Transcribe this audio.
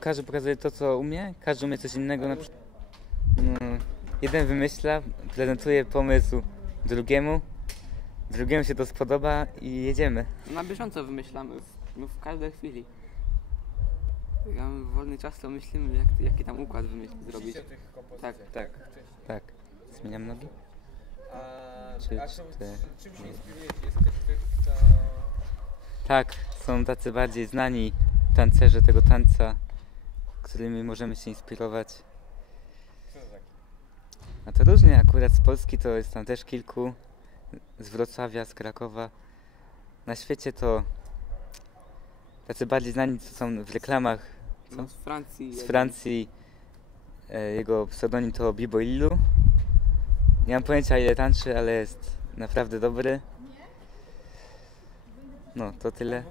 każdy pokazuje to, co umie, każdy umie coś innego. Na przykład, no, jeden wymyśla, prezentuje pomysł drugiemu, drugiemu się to spodoba i jedziemy. Na bieżąco wymyślamy, w, no w każdej chwili. Jak mamy wolny czas, to myślimy, jak, jaki tam układ wymyślić, zrobić. Tak, tak. wcześniej. Tak. Zmieniam nogi? A, Trzy, a czym, cztery, czym się inspirujecie? Jest ktoś, kto... kto... Tak, są tacy bardziej znani tancerze tego tańca, którymi możemy się inspirować. Kto to taki? A to różnie, akurat z Polski to jest tam też kilku, z Wrocławia, z Krakowa. Na świecie to tacy bardziej znani, co są w reklamach No, z Francji. z. Francji. E, Jego pseudonim to Bibo Illu. Nie mam pojęcia ile tańczy, ale jest naprawdę dobry. No, to tyle.